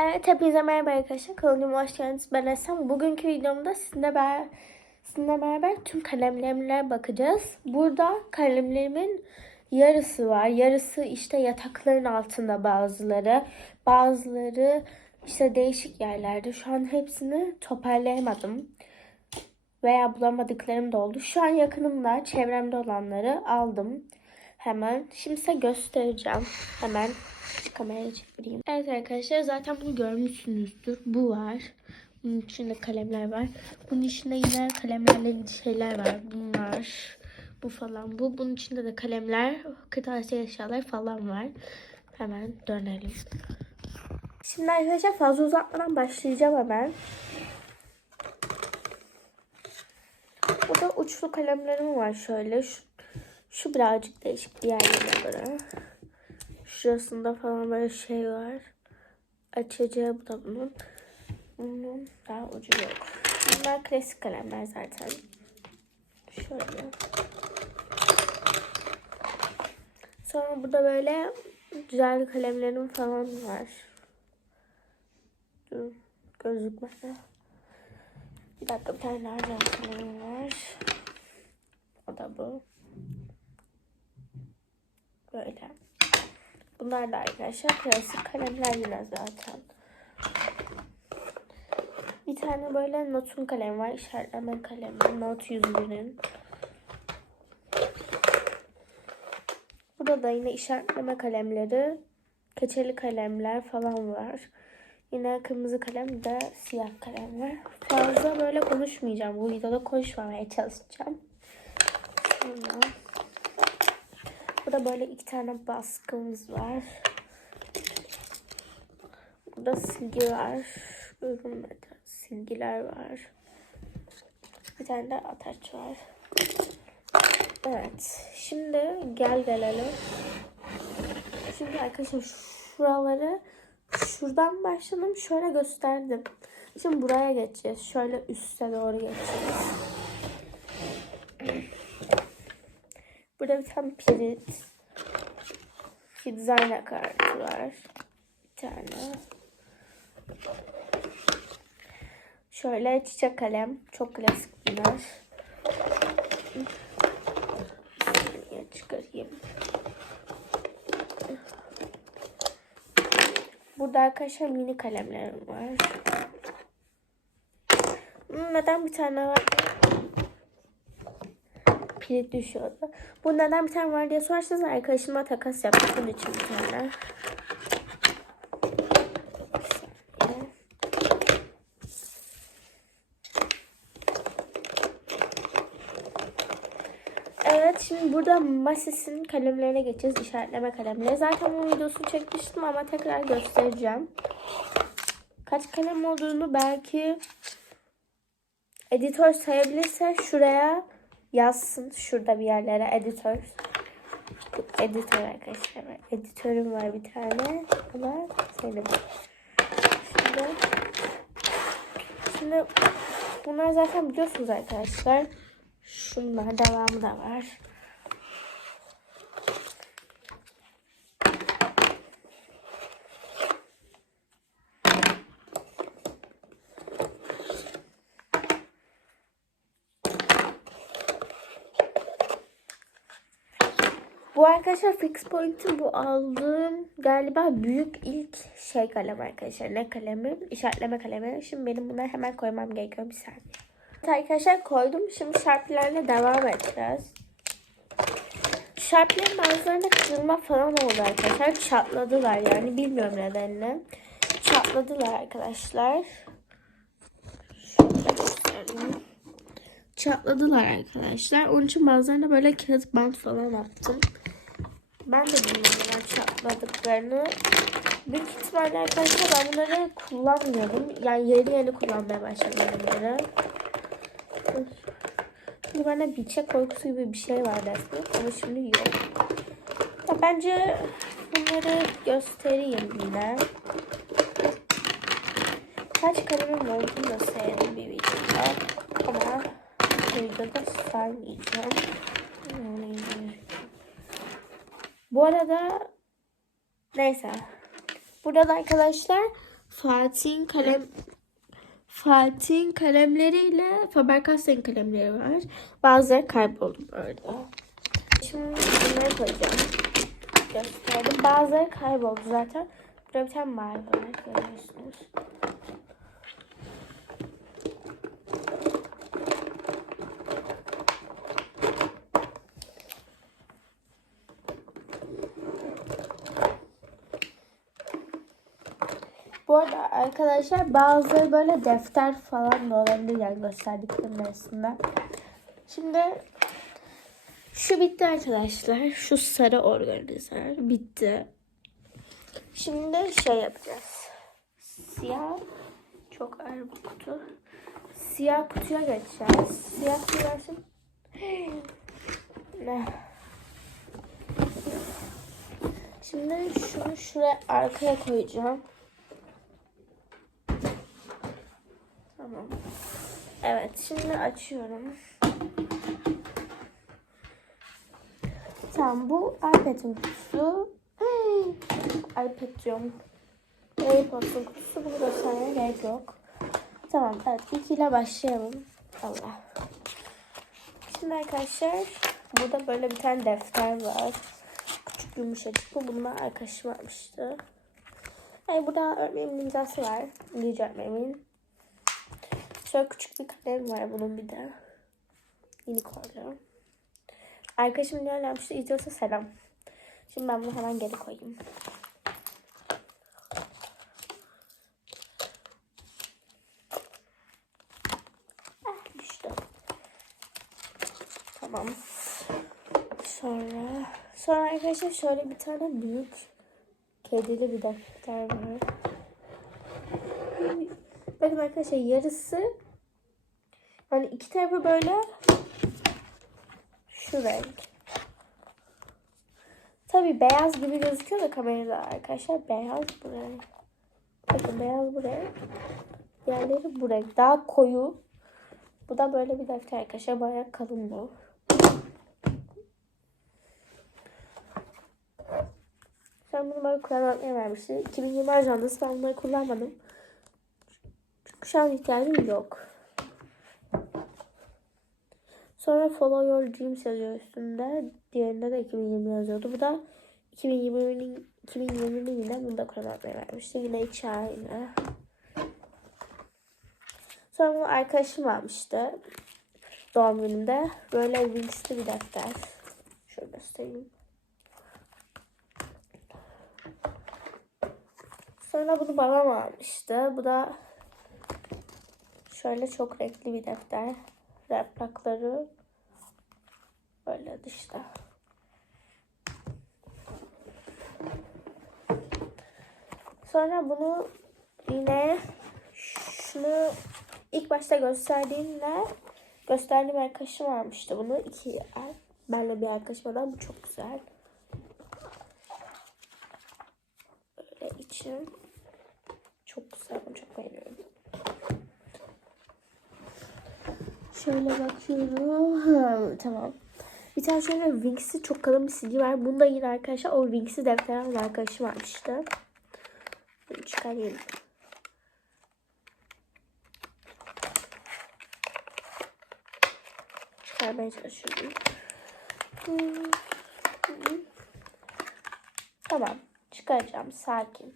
Evet hepinize merhaba arkadaşlar. Kanalıma hoş geldiniz. Ben Esen. Bugünkü videomda sizinle beraber, sizinle beraber tüm kalemlerime bakacağız. Burada kalemlerimin yarısı var. Yarısı işte yatakların altında bazıları. Bazıları işte değişik yerlerde. Şu an hepsini toparlayamadım. Veya bulamadıklarım da oldu. Şu an yakınımda çevremde olanları aldım. Hemen. Şimdi size göstereceğim. Hemen kamerayı çevireyim. Evet arkadaşlar zaten bunu görmüşsünüzdür. Bu var. Bunun içinde kalemler var. Bunun içinde yine kalemlerle şeyler var. Bunlar. Bu falan. Bu. Bunun içinde de kalemler, kırtasiye eşyalar falan var. Hemen dönelim. Şimdi arkadaşlar fazla uzatmadan başlayacağım hemen. Burada uçlu kalemlerim var şöyle. Şu, şu birazcık değişik diğerlerine göre. Şurasında falan böyle şey var. Açacağı bu da bunun. Bunun daha ucu yok. Bunlar klasik kalemler zaten. Şöyle. Sonra burada böyle güzel kalemlerim falan var. Dur gözükmedi. Bir dakika bir tane daha var. O da bu. Böyle. Bunlar da arkadaşlar klasik kalemler yine zaten. Bir tane böyle notun kalemi var. işaretleme kalemi. Not 101'in. Burada da yine işaretleme kalemleri. Keçeli kalemler falan var. Yine kırmızı kalem de siyah kalem var. Fazla böyle konuşmayacağım. Bu videoda konuşmamaya çalışacağım. Sonra Burada böyle iki tane baskımız var. Burada silgi var. Görünmedi. Silgiler var. Bir tane de ataç var. Evet. Şimdi gel gelelim. Şimdi arkadaşlar şuraları şuradan başladım. Şöyle gösterdim. Şimdi buraya geçeceğiz. Şöyle üste doğru geçeceğiz. Burada bir tane pirit. Bir designer kartı var. Bir tane. Şöyle çiçek kalem. Çok klasik bunlar. Çıkarayım. Burada arkadaşlar mini kalemlerim var. Hmm, Neden bir tane var? Pirit düşüyordu. Bu neden bir tane var diye sorarsanız arkadaşıma takas yaptım. Bunun için bir tane. Evet şimdi burada Masis'in kalemlerine geçeceğiz. işaretleme kalemleri. Zaten bu videosunu çekmiştim ama tekrar göstereceğim. Kaç kalem olduğunu belki editör sayabilirse şuraya yazsın. Şurada bir yerlere editör. Editör arkadaşlar. Editörüm var bir tane. Ama söyledim. Şimdi, şimdi bunlar zaten biliyorsunuz arkadaşlar. Şunlar devamı da var. Arkadaşlar Fix Point'in bu aldığım galiba büyük ilk şey kalem arkadaşlar. Ne kalemi? İşaretleme kalemi. Şimdi benim bunları hemen koymam gerekiyor bir saniye. Evet arkadaşlar koydum. Şimdi şarplarla devam edeceğiz. Şarpların bazılarında kırılma falan oldu arkadaşlar. Çatladılar yani bilmiyorum nedenini. Çatladılar arkadaşlar. Çatladılar arkadaşlar. Onun için bazılarına böyle kağıt bant falan attım. Ben de neden çatladıklarını. Büyük ihtimalle arkadaşlar ben bunları kullanmıyordum. Yani yeni yeni kullanmaya başladım bunları. Şimdi bende biçek korkusu gibi bir şey var resmen ama şimdi yok. Ya bence bunları göstereyim yine. Kaç kalemim olduğunu da sayarım bir videoda. Ama videoda saymayacağım. Bu arada neyse. Burada da arkadaşlar Fatih'in kalem Fatih'in kalemleriyle Faber-Castell'in kalemleri var. Bazıları kayboldu böyle. Şimdi bunları koyacağım. Gösterdim. Bazıları kayboldu zaten. Burada bir tane mavi var. Görüyorsunuz. Bu arada arkadaşlar bazıları böyle defter falan da olabilir yani gösterdiklerim arasında. Şimdi şu bitti arkadaşlar. Şu sarı organizer bitti. Şimdi şey yapacağız. Siyah çok ağır bu kutu. Siyah kutuya geçeceğiz. Siyah kutu versin. Şimdi şunu şuraya arkaya koyacağım. Tamam. Evet şimdi açıyorum. Tamam bu iPad'in kutusu. İPad diyorum. AirPods'un kutusu. Bunu göstermeye gerek yok. Tamam evet ilk ile başlayalım. Allah. Şimdi arkadaşlar burada böyle bir tane defter var. Küçük yumuşacık bu. Bunu arkadaşım almıştı. Yani burada öğretmenimin imzası var. İngilizce öğretmenimin. Şöyle küçük bir kalem var bunun bir de. Unicorn'lu. Arkadaşım ne öğrenmişti? İzliyorsa selam. Şimdi ben bunu hemen geri koyayım. Ah düştü. Tamam. Sonra sonra arkadaşlar şöyle bir tane büyük kedili bir defter var. Bakın arkadaşlar yarısı hani iki tarafı böyle şu renk. Tabi beyaz gibi gözüküyor da kamerada arkadaşlar beyaz bu renk. Bakın beyaz bu renk. Diğerleri bu renk. Daha koyu. Bu da böyle bir defter arkadaşlar. Bayağı kalın bu. Sen bunu bana kullanmaya vermiştin. 2020 ajandası ben bunları kullanmadım. Şu an ihtiyacım yok. Sonra Follow Your Dreams yazıyor üstünde. Diğerinde de 2020 yazıyordu. Bu da 2020'nin 2020'nin yine bunu da kullanmaya vermişti. Yine içi aynı. Sonra bunu arkadaşım almıştı. Doğum günümde. Böyle Wings'li bir defter. Şöyle göstereyim. Sonra bunu babam almıştı. Bu da şöyle çok renkli bir defter. Yaprakları böyle dışta. Sonra bunu yine şunu ilk başta gösterdiğimle gösterdiğim arkadaşım almıştı bunu. iki yer. Benle bir arkadaşım olan bu çok güzel. Böyle içim. Çok güzel. Bunu çok beğeniyorum. Şöyle bakıyorum. Tamam. Bir tane şöyle Wings'i çok kalın bir CD var. Bunda yine arkadaşlar o Wings'i defter alan arkadaşım almıştı. Bunu çıkarayım. Çıkarmaya çalışıyorum. Tamam. Çıkaracağım. Sakin.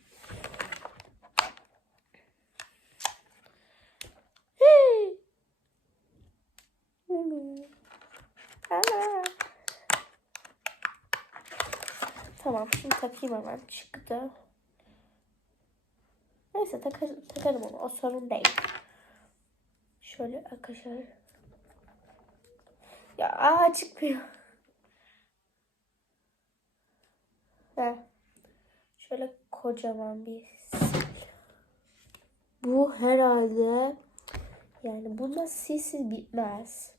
Aa. Tamam şimdi takayım hemen çıktı. Neyse takar, takarım onu o sorun değil. Şöyle arkadaşlar. Ya aa çıkmıyor. Heh. Şöyle kocaman bir Bu herhalde yani bunda silsiz bitmez.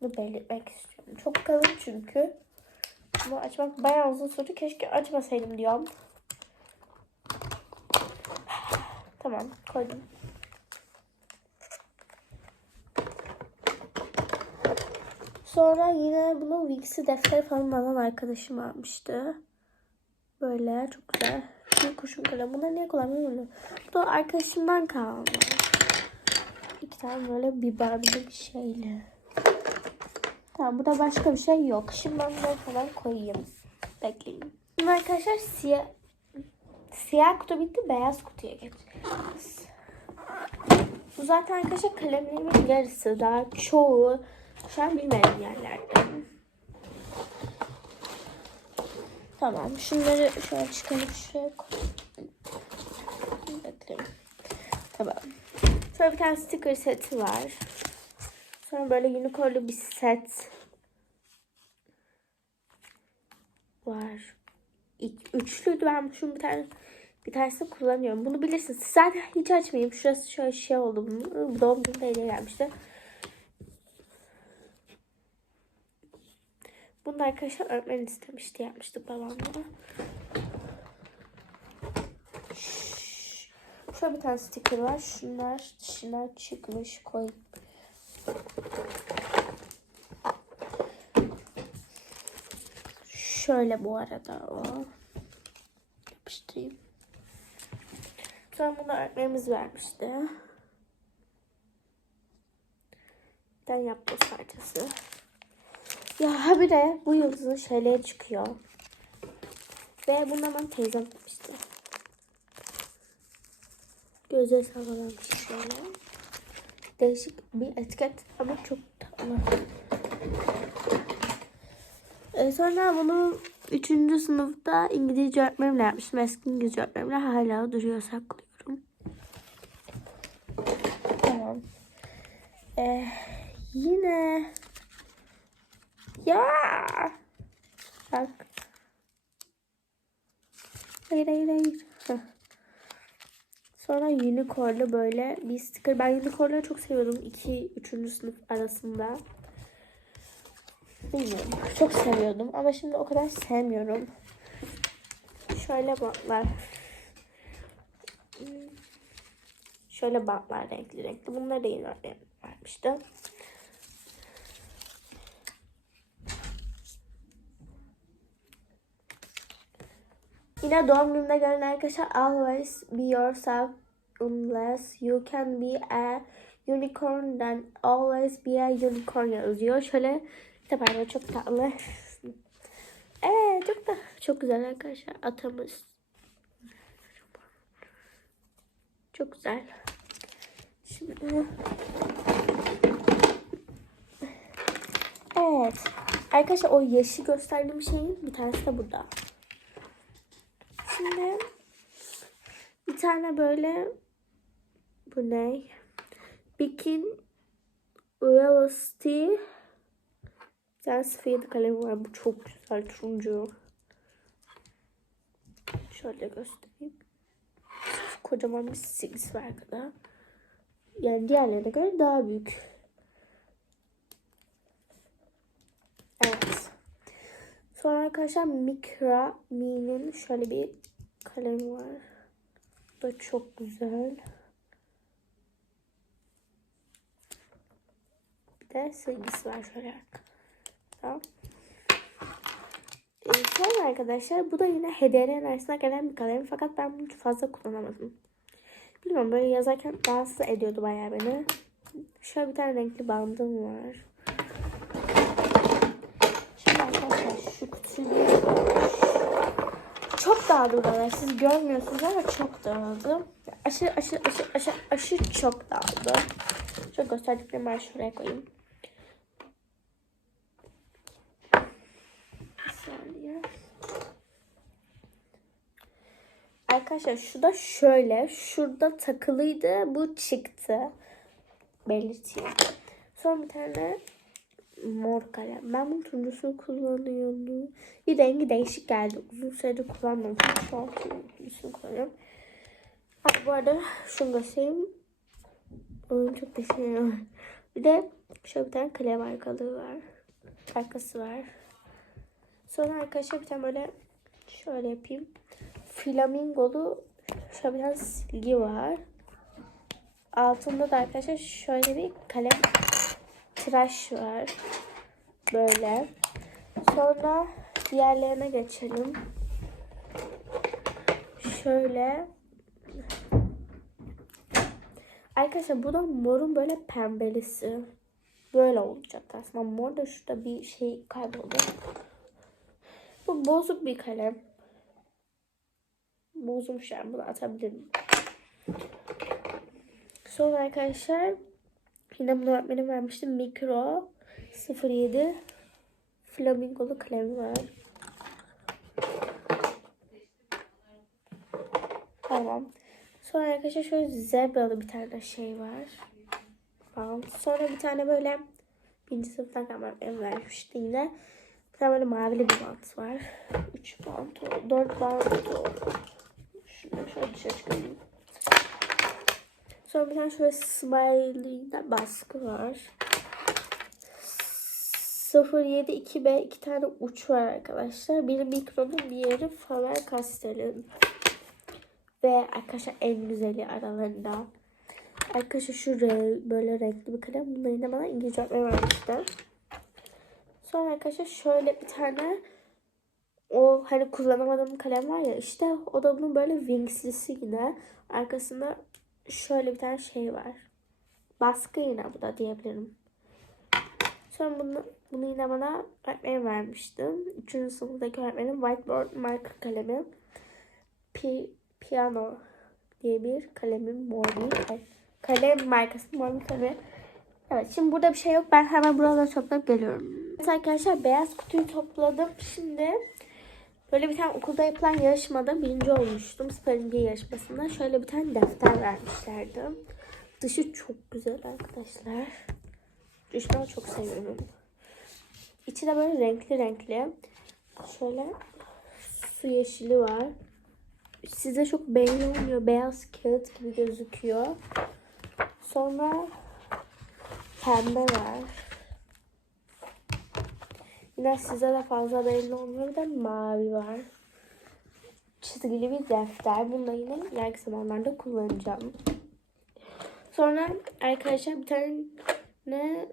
Bunu belirtmek istiyorum. Çok kalın çünkü. Bunu açmak bayağı uzun sürdü. Keşke açmasaydım diyorum. Tamam koydum. Sonra yine bunu Wigs'i defter falan alan arkadaşım almıştı. Böyle çok güzel. Bir kuşun kalem. Bunları niye kullanmıyorum? Bu da arkadaşımdan kalma. İki tane böyle biberli bir şeyle. Tamam burada başka bir şey yok. Şimdi ben bunları falan koyayım. Bekleyin. Şimdi arkadaşlar siyah siyah kutu bitti. Beyaz kutuya geçeceğiz. Bu zaten arkadaşlar kalemlerimin yarısı. Daha çoğu şu an bilmediğim yerlerde. Tamam. Şunları şöyle çıkarıp şuraya koy. Bekleyin. Tamam. Sonra bir tane sticker seti var. Sonra böyle unicornlu bir set var. İlk, üçlüydü ben şunu bir tane bir tanesini kullanıyorum. Bunu bilirsiniz. Zaten hiç açmayayım. Şurası şöyle şey oldu. Bunun. Doğum gününde hediye gelmişti. Bunu da arkadaşlar öğretmen istemişti. Yapmıştık babamla. Şöyle bir tane sticker var. Şunlar dışına çıkmış. Koy. Şöyle bu arada o. Yapıştırayım. Sonra bunu öğretmenimiz vermişti. Bir tane yapboz parçası. Ya habire bu yıldızın şeyleri çıkıyor. Ve bunu hemen teyzem yapmıştı. Göze sağlamış şöyle. Değişik bir etiket ama çok tatlı. Ee, sonra bunu 3. sınıfta İngilizce öğretmenimle yapmıştım. Eski İngilizce öğretmenimle hala duruyor saklıyorum. Tamam. Ee, yine ya bak. Hayır hayır hayır. Heh. Sonra unicorn'lu böyle bir sticker. Ben unicorn'ları çok seviyordum. 2 3. sınıf arasında. Bilmiyorum. Çok seviyordum ama şimdi o kadar sevmiyorum. Şöyle bantlar. Şöyle bantlar renkli renkli. Bunları da yine vermişti. Yine doğum günümde gelen arkadaşlar always be yourself unless you can be a unicorn then always be a unicorn yazıyor. Şöyle kitap çok tatlı. evet çok da çok güzel arkadaşlar atamız. Çok güzel. Şimdi Evet. Arkadaşlar o yeşil gösterdiğim şeyin bir tanesi de burada. Şimdi bir tane böyle bu ne? Bikin Velocity bir tane 07 kalemi var. Bu çok güzel turuncu. Şöyle göstereyim. Kocaman bir silgisi var arkada. Yani diğerlerine göre daha büyük. Evet. Sonra arkadaşlar Mikra Mi'nin şöyle bir kalemi var. Bu da çok güzel. Bir de silgisi var şöyle arkada. Ee, arkadaşlar bu da yine HDR arasına gelen bir kalem fakat ben bunu fazla kullanamadım. Bilmiyorum böyle yazarken rahatsız ediyordu bayağı beni. Şöyle bir tane renkli bandım var. Şimdi arkadaşlar şu kutuyu çok dağıldı buralar. Siz görmüyorsunuz ama çok dağıldı. Aşırı aşırı aşırı aşırı, aşırı çok dağıldı. Şöyle gösterdiklerimi ben şuraya koyayım. Arkadaşlar şu da şöyle. Şurada takılıydı. Bu çıktı. Belirteyim. Sonra bir tane mor kalem. Ben bunun turuncusunu kullanıyordum. Bir rengi değişik geldi. Uzun süredir kullanmadım. Şu an turuncusunu kullanıyorum. Bak bu arada şunu göstereyim. Onun çok düşünüyorum. Bir de şöyle bir tane kalem arkalığı var. Arkası var. Sonra arkadaşlar bir tane böyle şöyle yapayım. Flamingolu şöyle bir tane silgi var. Altında da arkadaşlar şöyle bir kalem tıraş var. Böyle. Sonra diğerlerine geçelim. Şöyle arkadaşlar bu da morun böyle pembelisi. Böyle olacak aslında. Mor da şurada bir şey kayboldu. Bu bozuk bir kalem. Bozulmuş yani bunu atabilirim. Sonra arkadaşlar yine bunu öğretmenim vermişti. Mikro 07 flamingolu kalem var. Tamam. Sonra arkadaşlar şöyle zebralı bir tane şey var. Tamam. Sonra bir tane böyle birinci sınıftan kalmam en vermişti yine. Bir tane böyle mavili bir bant var. 3 bant oldu. 4 bant. Şunu şöyle dışarı çıkarayım. Sonra bir tane şöyle smiley'den baskı var. 072B iki tane uç var arkadaşlar. Biri mikronun diğeri Faber Castell'in. Ve arkadaşlar en güzeli aralarında. Arkadaşlar şu böyle renkli bir kalem. Bunları yine bana İngilizce öğretmeni vermişti. Sonra arkadaşlar şöyle bir tane o hani kullanamadığım kalem var ya işte o da bunun böyle wingslisi yine. Arkasında şöyle bir tane şey var. Baskı yine bu da diyebilirim. Sonra bunu, bunu yine bana öğretmenim vermişti. Üçüncü sınıftaki öğretmenim whiteboard marker kalemi. Pi, piano diye bir kalemim mor bir kal- kalem markası mor bir kalem. Evet şimdi burada bir şey yok. Ben hemen buraları toplayıp geliyorum. Evet arkadaşlar beyaz kutuyu topladım. Şimdi böyle bir tane okulda yapılan yarışmada birinci olmuştum. Bee yarışmasında. Şöyle bir tane defter vermişlerdi. Dışı çok güzel arkadaşlar. Dışını çok seviyorum. İçi de böyle renkli renkli. Şöyle su yeşili var. Size çok belli olmuyor. Beyaz kağıt gibi gözüküyor. Sonra pembe var. Yine size de fazla belli olmuyor. Bir de mavi var. Çizgili bir defter. Bunu da yine ileriki zamanlarda kullanacağım. Sonra arkadaşlar bir tane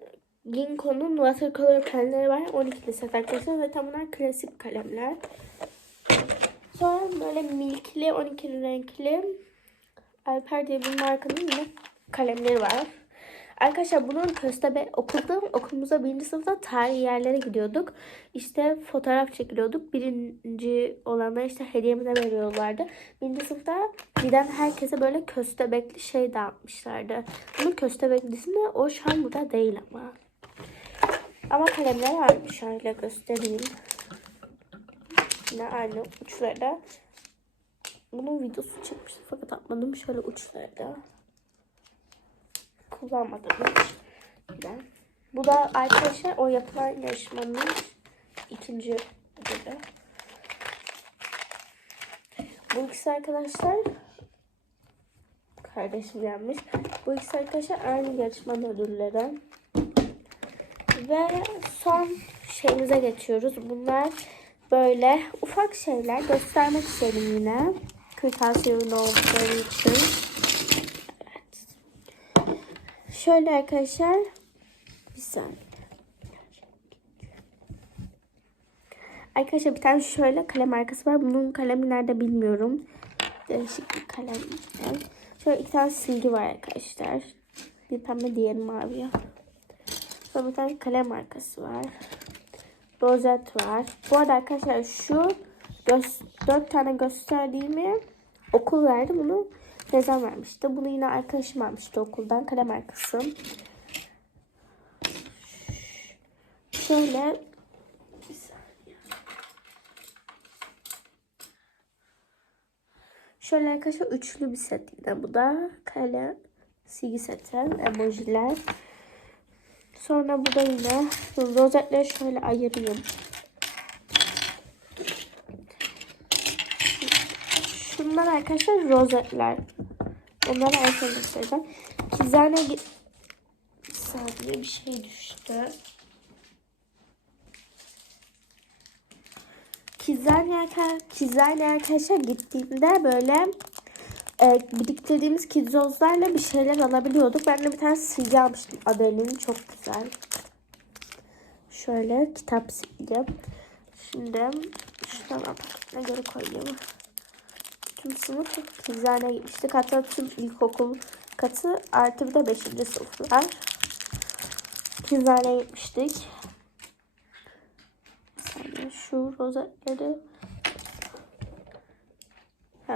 Ginkgo'nun watercolor penleri var. 12'li set arkadaşlar. Zaten bunlar klasik kalemler. Sonra böyle milkli 12 renkli Alper diye bir markanın yine kalemleri var. Arkadaşlar bunun köstebe okulda okulumuza birinci sınıfta tarihi yerlere gidiyorduk. İşte fotoğraf çekiliyorduk. Birinci olanlar işte hediyemize veriyorlardı. Birinci sınıfta giden herkese böyle köstebekli şey dağıtmışlardı. Bunun köstebeklisinde o şu an burada değil ama. Ama kalemler varmış. Şöyle göstereyim. Yine aynı uçlarda. Bunun videosu çekmiştim fakat atmadım. Şöyle uçlarda. Kullanmadım hiç. Güzel. Bu da arkadaşlar o yapılan yarışmanın ikinci ödülü. Bu ikisi arkadaşlar kardeşim gelmiş. Bu ikisi arkadaşlar aynı yarışmanın ödülleri. Ve son şeyimize geçiyoruz. Bunlar böyle ufak şeyler göstermek istedim yine. Kırtasiye ürünü oldukları için. Evet. Şöyle arkadaşlar. Bir saniye. Arkadaşlar bir tane şöyle kalem markası var. Bunun kalemi nerede bilmiyorum. Değişik bir kalem. Şöyle iki tane silgi var arkadaşlar. Bir pembe diğeri mavi. Sonra bir tane kalem markası var. Rozet var. Bu arada arkadaşlar şu dört tane gösterdiğimi okul verdi. Bunu Nezam vermişti. Bunu yine arkadaşım almıştı okuldan. Kalem markası. Şöyle Şöyle arkadaşlar üçlü bir set yine bu da. Kalem, silgi seti, emojiler. Sonra bu da yine rozetleri şöyle ayırayım. Şunlar arkadaşlar rozetler. Onları arkadaşlar göstereceğim. Kizane bir bir şey düştü. Kizane, Kizane arkadaşlar gittiğimde böyle e, biriktirdiğimiz kidzozlarla bir şeyler alabiliyorduk. Ben de bir tane silgi almıştım. Adele'nin çok güzel. Şöyle kitap silgi. Şimdi şuradan paketine göre koyayım. Tüm sınıf Kizane gitmiştik. Hatta tüm ilkokul katı artı bir de beşinci sınıflar. Kızlarla gitmiştik. Şu rozetleri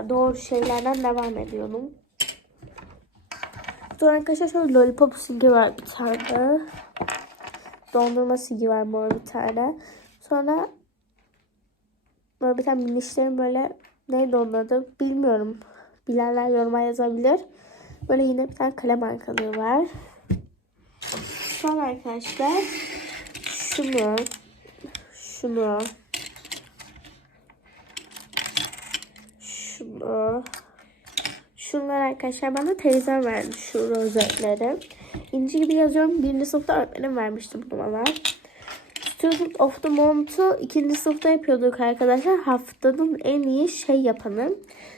doğru şeylerden devam ediyorum. Sonra arkadaşlar şöyle lollipop silgi var bir tane. Dondurma silgi var mor bir tane. Sonra böyle bir tane minişlerin böyle neydi onun bilmiyorum. Bilenler yoruma yazabilir. Böyle yine bir tane kalem arkalığı var. Sonra arkadaşlar şunu şunu şunu Şunlar arkadaşlar bana teyzem verdi şu rozetleri. İnci gibi yazıyorum. Birinci sınıfta öğretmenim vermişti bunu bana. Student of the Month'u ikinci sınıfta yapıyorduk arkadaşlar. Haftanın en iyi şey yapanı.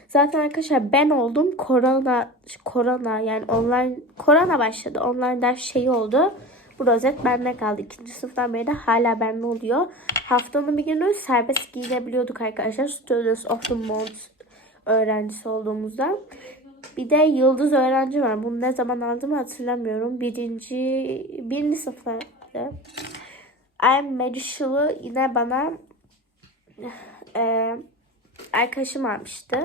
Zaten arkadaşlar ben oldum. Korona, korona yani online, korona başladı. Online ders şeyi oldu. Bu rozet bende kaldı. İkinci sınıftan beri de hala bende oluyor. Haftanın bir günü serbest giyinebiliyorduk arkadaşlar. Students of the Month öğrencisi olduğumuzda. Bir de yıldız öğrenci var. Bunu ne zaman aldığımı hatırlamıyorum. Birinci, birinci sınıflarda. I'm Magician'ı yine bana e, arkadaşım almıştı.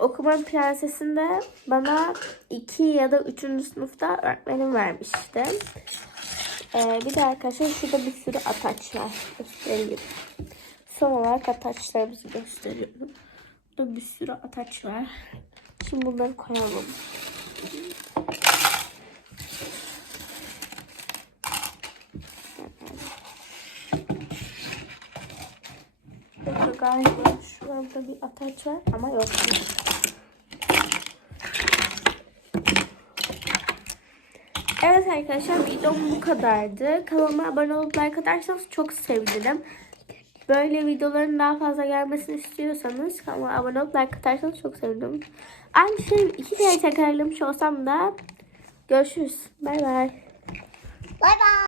Okumanın prensesinde bana iki ya da üçüncü sınıfta öğretmenim vermişti. E, bir de arkadaşlar şurada bir sürü ataç var. Göstereyim. Son olarak ataçlarımızı gösteriyorum. Burada bir sürü ataç var. Şimdi bunları koyalım. Burada galiba şurada bir ataç var ama yok. Evet arkadaşlar videom bu kadardı. Kanalıma abone olup like atarsanız çok sevinirim. Böyle videoların daha fazla gelmesini istiyorsanız kanalıma abone olup like atarsanız çok sevinirim. Aynı şeyi iki kere tekrarlamış olsam da görüşürüz. Bay bay. Bay bay.